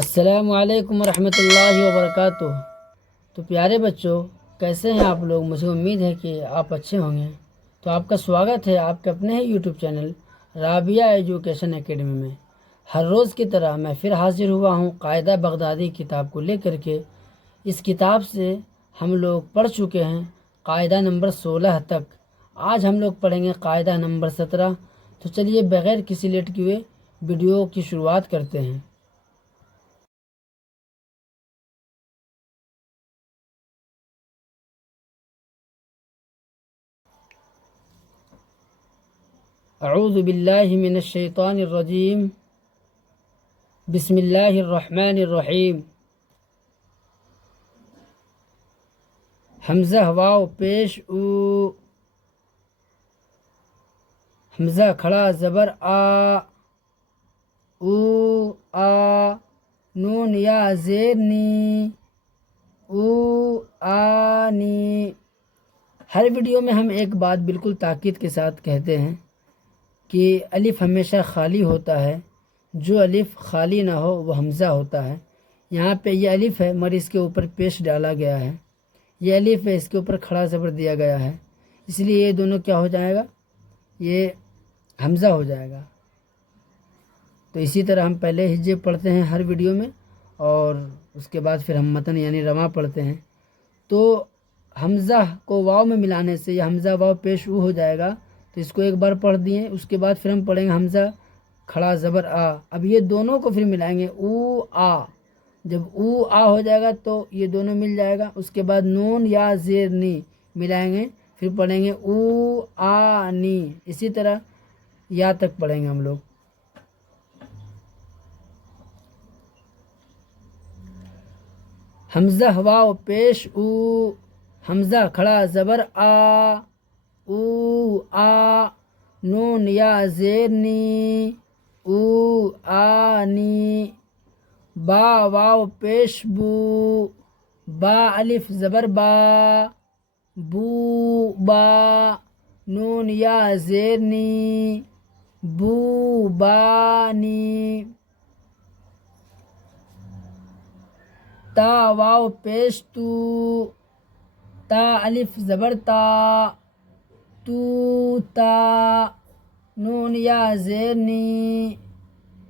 السلام علیکم ورحمۃ اللہ وبرکاتہ۔ تو پیارے بچوں، کیسے ہیں آپ لوگ؟ مجھے امید ہے کہ آپ اچھے ہوں گے۔ تو آپ کا سواگت ہے آپ کے اپنے ہی YouTube channel Rabia education academy میں۔ ہر روز کی طرح میں پھر حاضر ہوا ہوں قاعدہ بغدادی کتاب کو لے کر کے۔ اس کتاب سے ہم لوگ پڑھ چکے ہیں قاعدہ نمبر 16 تک۔ آج ہم لوگ پڑھیں گے قاعدہ نمبر 17۔ تو چلیے بغیر کسی لیٹ کیے ویڈیو کی شروعات کرتے ہیں۔ اعوذ باللہ من الشیطان الرجیم، بسم اللہ الرحمن الرحیم۔ حمزہ واو پیش او، حمزہ کھڑا زبر آ، او آ، نون یا زیر نی، او آ نی۔ ہر ویڈیو میں ہم ایک بات بالکل تاکید کے ساتھ کہتے ہیں کہ الف ہمیشہ خالی ہوتا ہے، جو الف خالی نہ ہو وہ حمزہ ہوتا ہے۔ یہاں پہ یہ الف ہے مگر اس کے اوپر پیش ڈالا گیا ہے، یہ الف ہے اس کے اوپر کھڑا زبر دیا گیا ہے، اس لیے یہ دونوں کیا ہو جائے گا؟ یہ حمزہ ہو جائے گا۔ تو اسی طرح ہم پہلے ہجے پڑھتے ہیں ہر ویڈیو میں، اور اس کے بعد پھر ہم متن یعنی رواں پڑھتے ہیں۔ تو حمزہ کو واو میں ملانے سے یہ حمزہ واو پیش او ہو جائے گا۔ تو اس کو ایک بار پڑھ دیے، اس کے بعد پھر ہم پڑھیں گے حمزہ کھڑا زبر آ۔ اب یہ دونوں کو پھر ملائیں گے او آ۔ جب او آ ہو جائے گا تو یہ دونوں مل جائے گا، اس کے بعد نون یا زیر نی ملائیں گے، پھر پڑھیں گے او آ نی۔ اسی طرح یا تک پڑھیں گے ہم لوگ۔ حمزہ واو پیش او، حمزہ کھڑا زبر آ، او آ، نون یا زیر نی، او آ نی۔ با واو پیش بو، با الف زبر با، بو با، نون یا زیر نی، بو با نی۔ تا واو پیش تو، تا الف زبر تا، تو تا، نون یا زیر نی،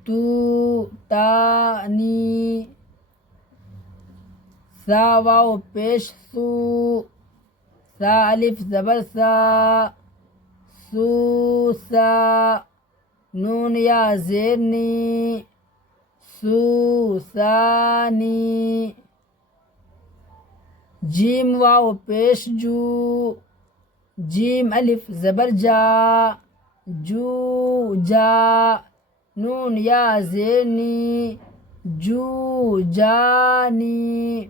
تو تا نی۔ سا واو پیش سو، سا الف زبر سا، سو سا، نون یا زیر نی، سو سا نی۔ جیم واو پیش جو، جیم الف زبر جا، جو جا، نون یا زیر نی، جو جا نی۔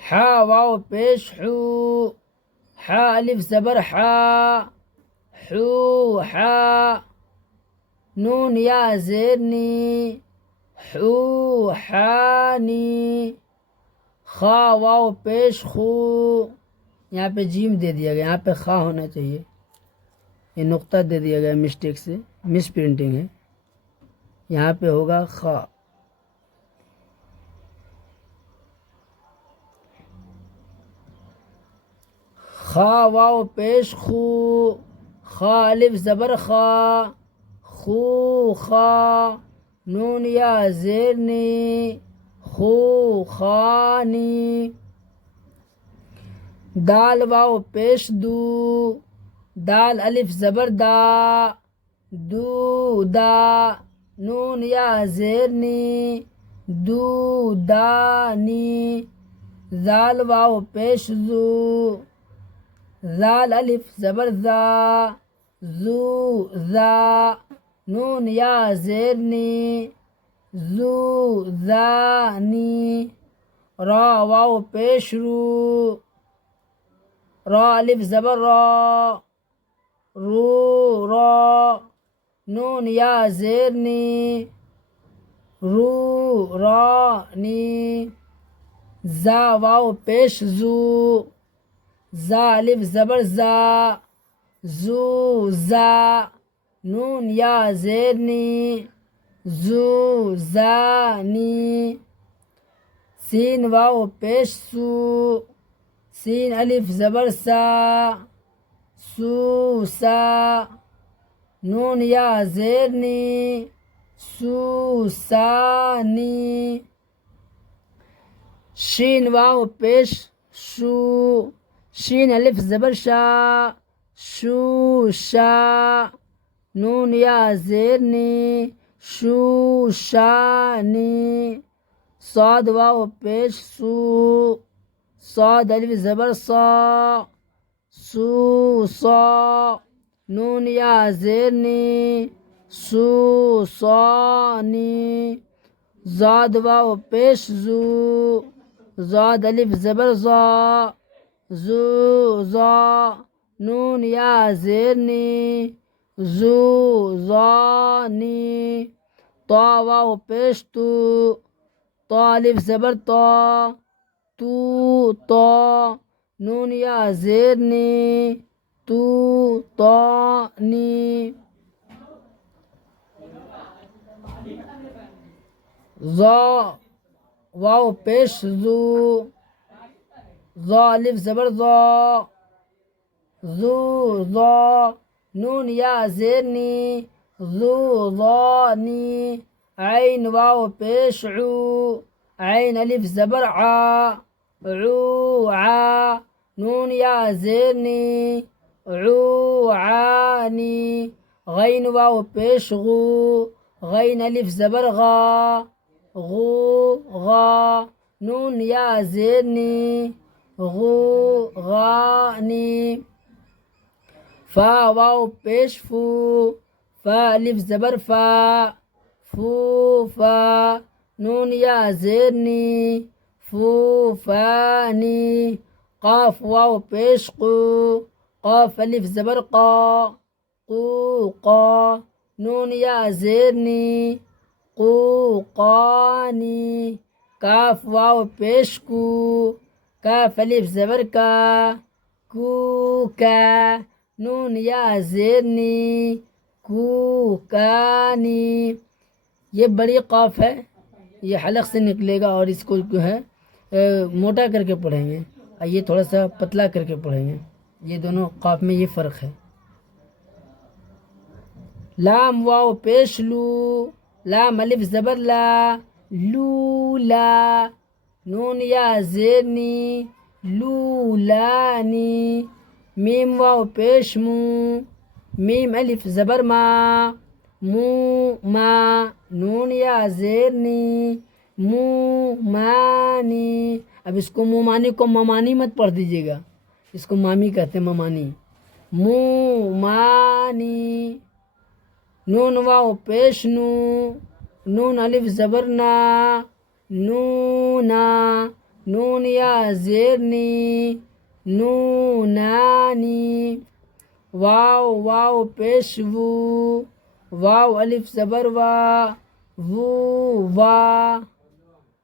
حا واو پیش حو، حا الف زبر حا، حو حا، نون یا زیر نی، حو حا نی۔ خا واو پیش خو، یہاں پہ جیم دے دیا گیا، یہاں پہ خا ہونا چاہیے، یہ نقطہ دے دیا گیا مسٹیک سے، مس پرنٹنگ ہے، یہاں پہ ہوگا خا۔ خا واو پیش خو، خا الف زبر خا، خو خا، نون یا زیر نی، خو خا نی۔ دال واو پیش دو، دال الف زبر دا، دو دا، نون یا زیر نی، دو دا نی۔ زال واو پیش زو، زال الف زبر زا، زو زا، نون یا زیر نی، زو زا نی۔ را واو پیش رو، را الف زبر را، رو را، نون یا زیر نی، رو را نی۔ زا واو پیش زو، زا الف زبر زا، زو زا، نون یا زیر نی زو زا نی سین واو پیش سو سین الف زبر سا سو سا نون یا زیر نی سو سا نی شین واو پیش شو شین الف زبر شا شو شا نون یا زیر نی شو شا نی صاد واو پیش سو صاد الف زبر صا سو صا نون یا زیر نی سو صا نی زاد واو پیش زو زاد الف زبر زا زو زا نون یا زیر نی زو زا نی طا واو پیش تو طا الف زبر طا تو طا نون یا زیر نی تو طا نی ظا واو پیش زو ظا الف زبر ظا زو ظا نون یا زیر نی زو ظا نی عین واو پیش عو عین الف زبر عا عو عا نون یا زیر نی عو عانی غین واو پیش غو غین الف زبر غا غو غا نون یا زیر نی غو غانی فا واو پیش فو فا الف زبر فا فو فا نون یا زیر نی فو فانی قاف واو پیش قو قاف الف زبر قا قو قا نون یا زیر نی قو قانی کاف واو پیش کو کاف الف زبر کا کو کا نون یا زیر نی کو کانی یہ بڑی قاف ہے یہ حلق سے نکلے گا اور اس کو جو ہے موٹا کر کے پڑھیں گے اور یہ تھوڑا سا پتلا کر کے پڑھیں گے یہ دونوں قاف میں یہ فرق ہے لام واو پیش لو لام الف زبر لا لو لا نون یا زیر نی لو لانی میم واو پیش مو میم الف زبر ما مو ما نون یا زیر نی مو مانی اب اس کو مومانی کو ممانی مت پڑھ دیجیے گا اس کو مامی کہتے ہیں ممانی مو مانی نون واو پیش نو نون الف زبر نا نونا نون یا زیر نی نونانی واو واو پیش وو واو الف زبر وا وو وا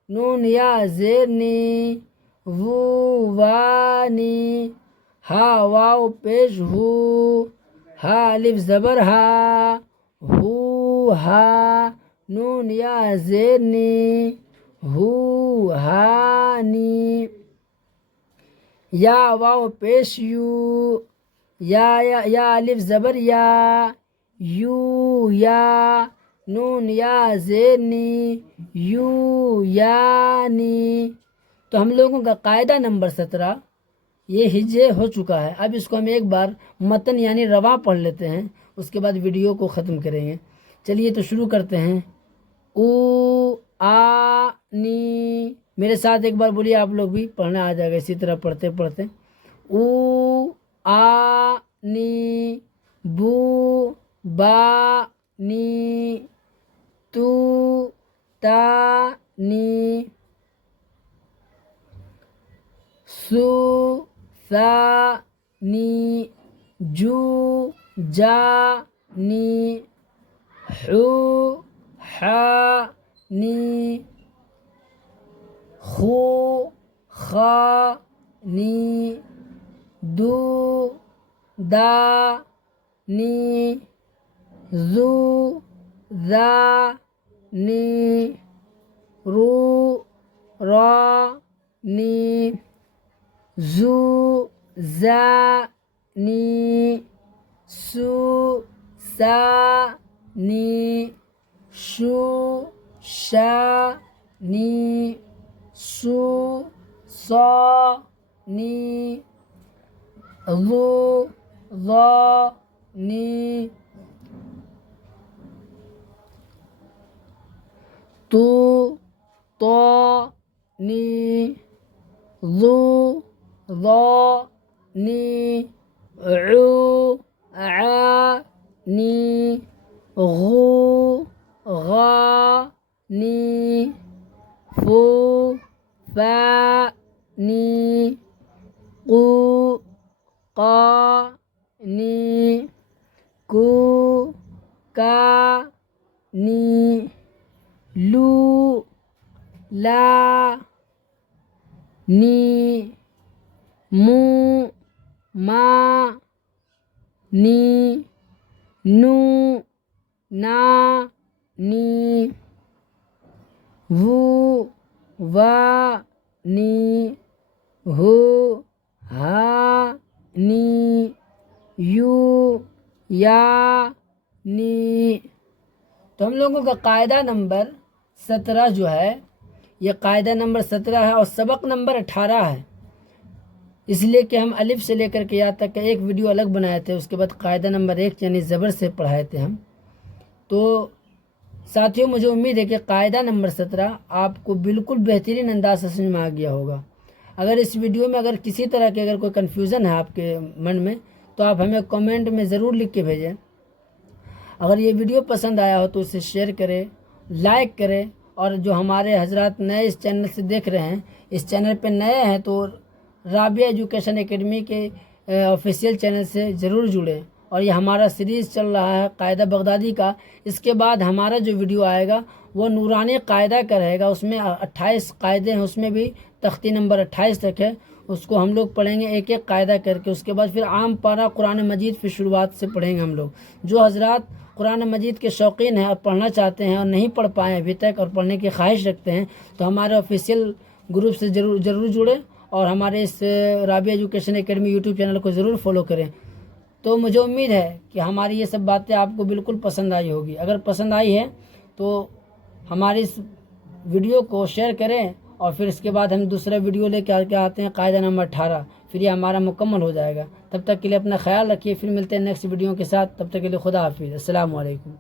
نون یا زیر نی وو وانی ہا واو پیش ہو ہا الف زبر ہا ہو ہا نون یا زیر نی ہو ہانی یا واو پیش یو یا الف زبر یا یو یا نون یا زیر نی یو یانی تو ہم لوگوں کا قاعدہ نمبر 17 یہ ہجے ہو چکا ہے اب اس کو ہم ایک بار متن یعنی رواں پڑھ لیتے ہیں اس کے بعد ویڈیو کو ختم کریں گے چلیے تو شروع کرتے ہیں او آ نی میرے ساتھ ایک بار بولیے آپ لوگ بھی پڑھنا آ جائے گا اسی طرح پڑھتے پڑھتے او آ نی بو با نی تو تا نی سو سا نی جو جا نی حو حا نی خو خا نی دو دا نی ذو ذا نی رو را نی زو زا نی سو سا نی شو شا نی سو صا نی ذو ظا نی تو طا نی ذو ظا نی عو عا نی غو غا نی فو فا نی قو قا نی کو کا نی لو لا نی مو ما نی نو نا نی وو وا نی ہو ہا نی یو یا نی۔ تو ہم لوگوں کا قاعدہ نمبر 17 جو ہے یہ قاعدہ نمبر 17 ہے اور سبق نمبر 18 ہے، اس لیے کہ ہم الف سے لے کر کے یا تک کا ایک ویڈیو الگ بنائے تھے، اس کے بعد قاعدہ نمبر 1 یعنی زبر سے پڑھائے تھے ہم۔ تو ساتھیوں مجھے امید ہے کہ قاعدہ نمبر 17 آپ کو بالکل بہترین انداز سے سمجھ میں آ گیا ہوگا۔ اگر اس ویڈیو میں اگر کسی طرح کی اگر کوئی کنفیوژن ہے آپ کے من میں تو آپ ہمیں کامنٹ میں ضرور لکھ کے بھیجیں۔ اگر یہ ویڈیو پسند آیا ہو تو اسے شیئر کریں، لائک کریں، اور جو ہمارے حضرات نئے اس چینل سے دیکھ رہے ہیں، اس چینل پہ نئے ہیں تو رابعہ ایجوکیشن اکیڈمی کے آفیشیل چینل سے ضرور جڑیں۔ اور یہ ہمارا سیریز چل رہا ہے قاعدہ بغدادی کا، اس کے بعد ہمارا جو ویڈیو آئے گا وہ نورانی قاعدہ کا رہے گا، اس میں 28 قاعدے ہیں، اس میں بھی تختی نمبر 28 تک ہے، اس کو ہم لوگ پڑھیں گے ایک ایک قاعدہ کر کے۔ اس کے بعد پھر عام پارہ قرآن مجید پھر شروعات سے پڑھیں گے ہم لوگ۔ جو حضرات قرآن مجید کے شوقین ہیں اور پڑھنا چاہتے ہیں اور نہیں پڑھ پائے ابھی تک اور پڑھنے کی خواہش رکھتے ہیں تو ہمارے آفیشیل گروپ سے ضرور جڑیں اور ہمارے اس Rabia education academy YouTube channel کو ضرور فالو کریں۔ تو مجھے امید ہے کہ ہماری یہ سب باتیں آپ کو بالکل پسند آئی ہوگی۔ اگر پسند آئی ہے تو ہماری اس ویڈیو کو شیئر کریں، اور پھر اس کے بعد ہم دوسرا ویڈیو لے کے آتے ہیں قاعدہ نمبر 18، پھر یہ ہمارا مکمل ہو جائے گا۔ تب تک کے لیے اپنا خیال رکھیے، پھر ملتے ہیں نیکسٹ ویڈیو کے ساتھ، تب تک کے لیے خدا حافظ، السلام علیکم۔